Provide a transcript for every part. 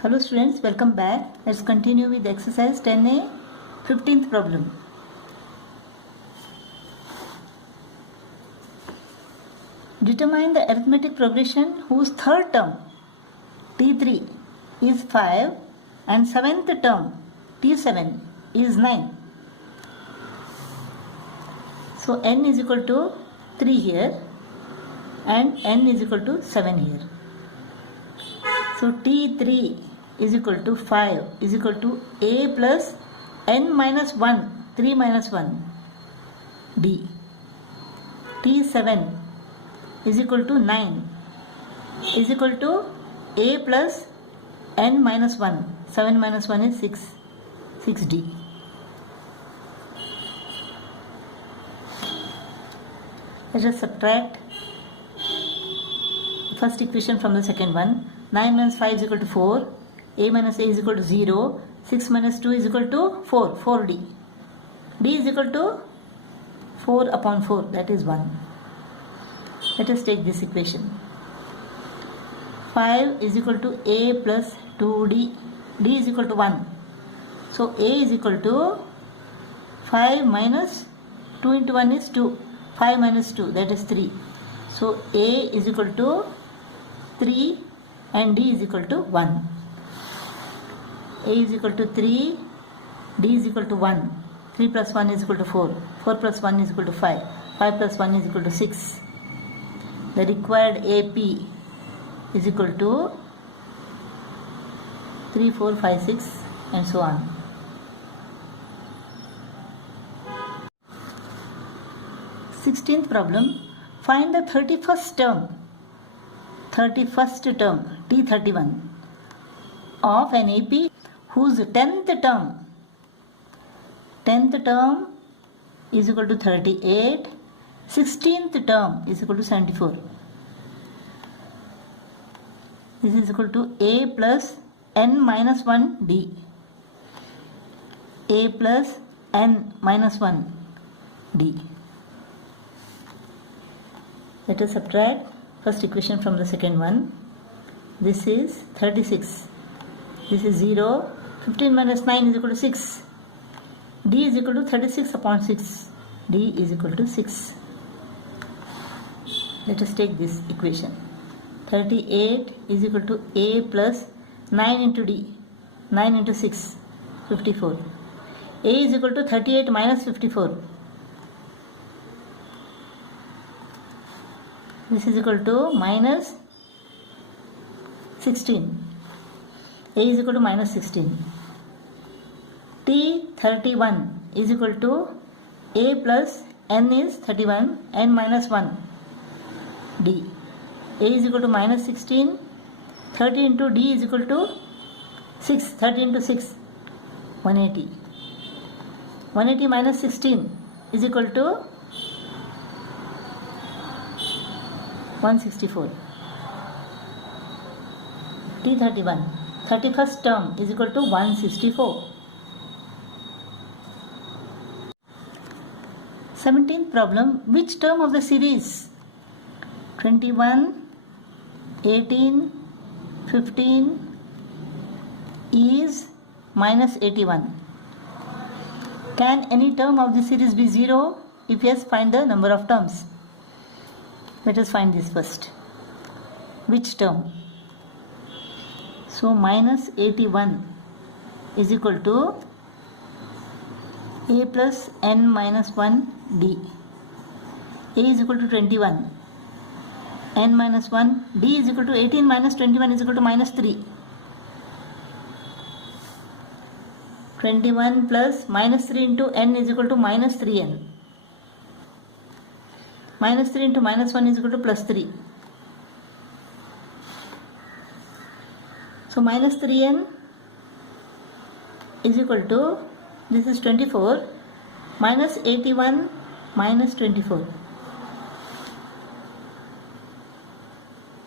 Hello students, welcome back. Let's continue with exercise 10A, 15th problem. Determine the arithmetic progression whose third term T3 is 5 and seventh term T7 is 9. So n is equal to 3 here and n is equal to 7 here. So T3 is equal to 5 is equal to a plus n minus 1, 3 minus 1 d. T7 is equal to 9 is equal to a plus n minus 1, 7 minus 1 is 6, 6d. Let us subtract the first equation from the second one. 9 minus 5 is equal to 4, a minus a is equal to 0, 6 minus 2 is equal to 4, 4d. d is equal to 4 upon 4, that is 1. Let us take this equation. 5 is equal to a plus 2d, d is equal to 1. So a is equal to 5 minus 2 into 1 is 2, 5 minus 2, that is 3. So a is equal to 3 and d is equal to 1. A is equal to 3, d is equal to 1. 3 plus 1 is equal to 4. 4 plus 1 is equal to 5. 5 plus 1 is equal to 6. The required AP is equal to 3, 4, 5, 6 and so on. Sixteenth problem. Find the 31st term T31 of an AP whose 10th term is equal to 38, 16th term is equal to 74. This is equal to a plus n minus 1 d. A plus n minus 1 d. Let us subtract first equation from the second one. This is 36. This is 0. 15 minus 9 is equal to 6. d is equal to 36 upon 6. d is equal to 6. Let us take this equation. 38 is equal to a plus 9 into d. 9 into 6, 54. a is equal to 38 minus 54. This is equal to minus 16. A is equal to minus 16. T31 is equal to a plus n is 31, n minus 1 d. A is equal to minus 16. 30 into d is equal to 6. 30 into 6, 180. 180 minus 16 is equal to 164. T31, 31st term is equal to 164. 17th problem. Which term of the series 21, 18, 15 is minus 81? Can any term of the series be 0? If yes, find the number of terms. Let us find this first. Which term? So minus 81 is equal to a plus n minus 1 d. A is equal to 21. N minus 1. d is equal to 18 minus 21 is equal to minus 3. 21 plus minus 3 into n is equal to minus 3n. Minus 3 into minus 1 is equal to plus 3. So minus 3n is equal to, this is 24, minus 81 minus 24.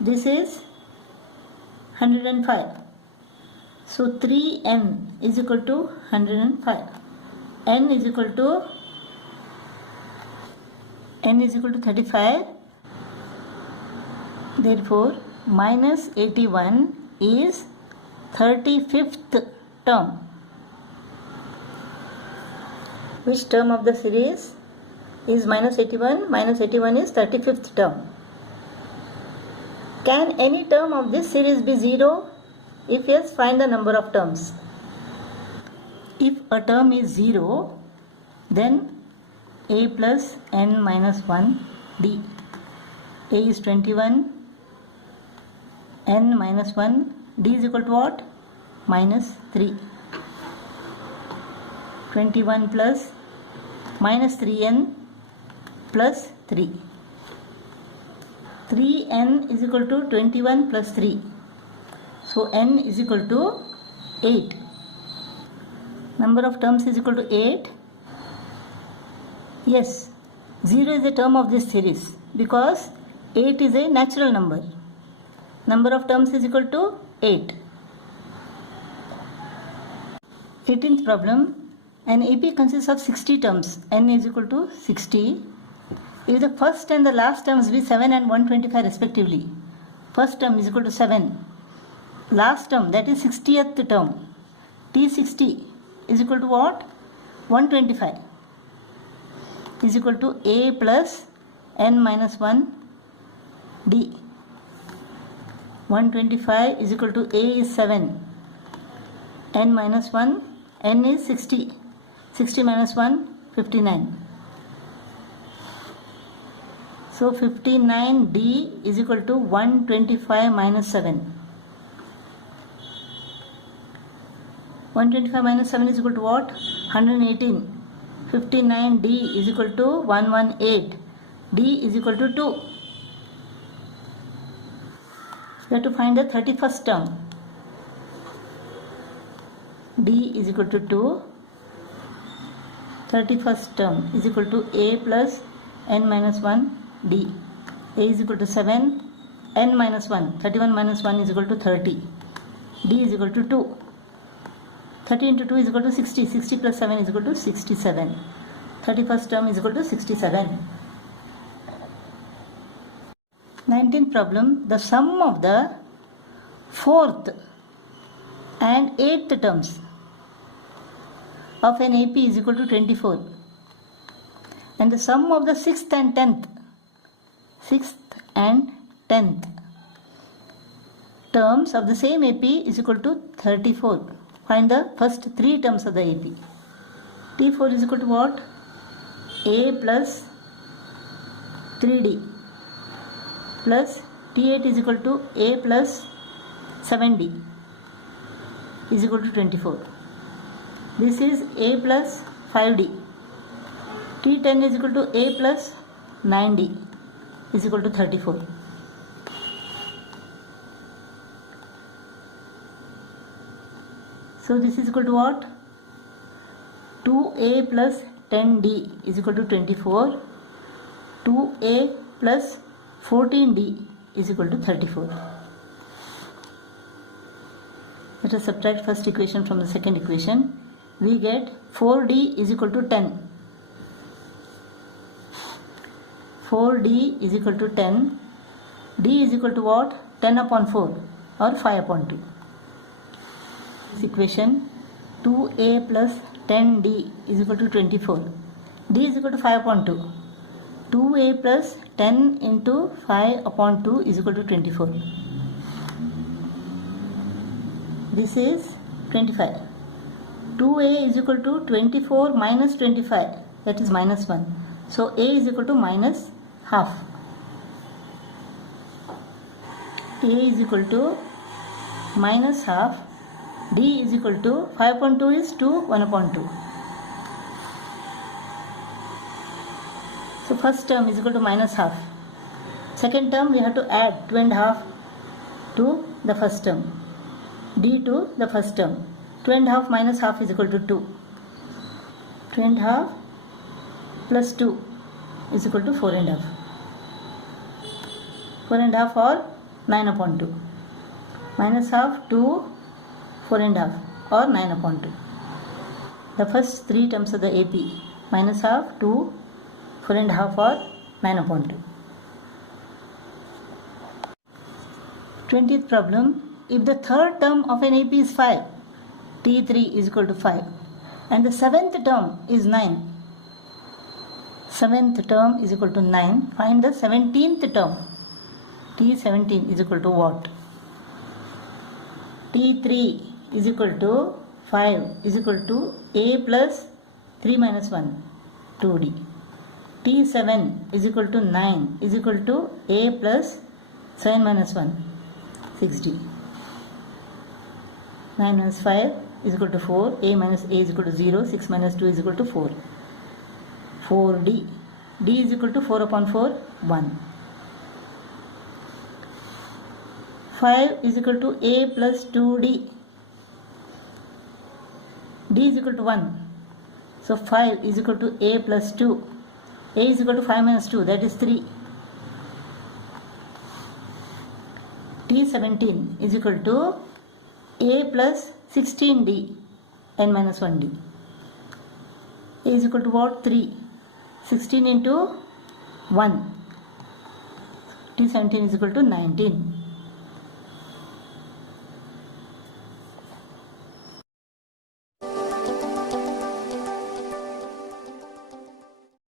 This is 105. So 3n is equal to 105. n is equal to 35. Therefore minus 81 is 35th term. Which term of the series is minus 81? Minus 81 is 35th term. Can any term of this series be 0? If yes, find the number of terms. If a term is 0, then a plus n minus 1 d. A is 21, n minus 1, d is equal to what? Minus 3. 21 plus minus 3n plus 3. 3n is equal to 21 plus 3. So n is equal to 8. Number of terms is equal to 8. Yes, 0 is a term of this series because 8 is a natural number. Number of terms is equal to 8. 18th problem. An AP consists of 60 terms. N is equal to 60. If the first and the last terms be 7 and 125 respectively, first term is equal to 7. Last term, that is 60th term, T60 is equal to what? 125 is equal to A plus n minus 1 D. 125 is equal to A is 7, n minus 1, n is 60. 60 minus 1, 59. So 59D is equal to 125 minus 7. 125 minus 7 is equal to what? 118. 59D is equal to 118. D is equal to 2. We have to find the 31st term. D is equal to 2. 31st term is equal to A plus n minus 1 D. A is equal to 7, n minus 1. 31 minus 1 is equal to 30. D is equal to 2. 30 into 2 is equal to 60. 60 plus 7 is equal to 67. 31st term is equal to 67. 19th problem. The sum of the 4th and 8th terms of an AP is equal to 24. And the sum of the 6th and 10th terms of the same AP is equal to 34. Find the first 3 terms of the AP. T4 is equal to what? A plus 3D plus T8 is equal to A plus 7D is equal to 24. This is A plus 5D. T10 is equal to A plus 9D is equal to 34. So this is equal to what? 2A plus 10D is equal to 24. 2A plus 14D is equal to 34. Let us subtract first equation from the second equation. We get 4D is equal to 10. 4D is equal to 10. D is equal to what? 10 upon 4 or 5 upon 2. This equation 2A plus 10D is equal to 24. D is equal to 5 upon 2. 2A plus 10 into 5 upon 2 is equal to 24. This is 25. 2A is equal to 24 minus 25, that is minus 1. So A is equal to minus half. A is equal to minus half. D is equal to 5 upon 2 is 2, 1 upon 2. So first term is equal to minus half. Second term we have to add 2 and half to the first term. D to the first term. 2 and half minus half is equal to 2. 2 and half plus 2 is equal to 4 and half. 4 and half or 9 upon 2. Minus half 2, 4 and half or 9 upon 2. The first 3 terms of the AP. Minus half, 2, 4 and half or 9 upon 2. 20th problem. if the third term of an AP is 5, T3 is equal to 5, and the seventh term is 9. Seventh term is equal to 9. Find the 17th term. T17 is equal to what? T3 is equal to 5 is equal to A plus 3 minus 1, 2D. T7 is equal to 9 is equal to A plus 7 minus 1, 6D. 9 minus 5 is equal to 4. A minus A is equal to 0. 6 minus 2 is equal to 4. 4D. D is equal to 4 upon 4, 1. 5 is equal to A plus 2D. D is equal to 1. So 5 is equal to A plus 2. A is equal to 5 minus 2, that is 3. T17 is equal to A plus 16D n minus 1D. A is equal to what? 3. 16 into 1. T17 is equal to 19.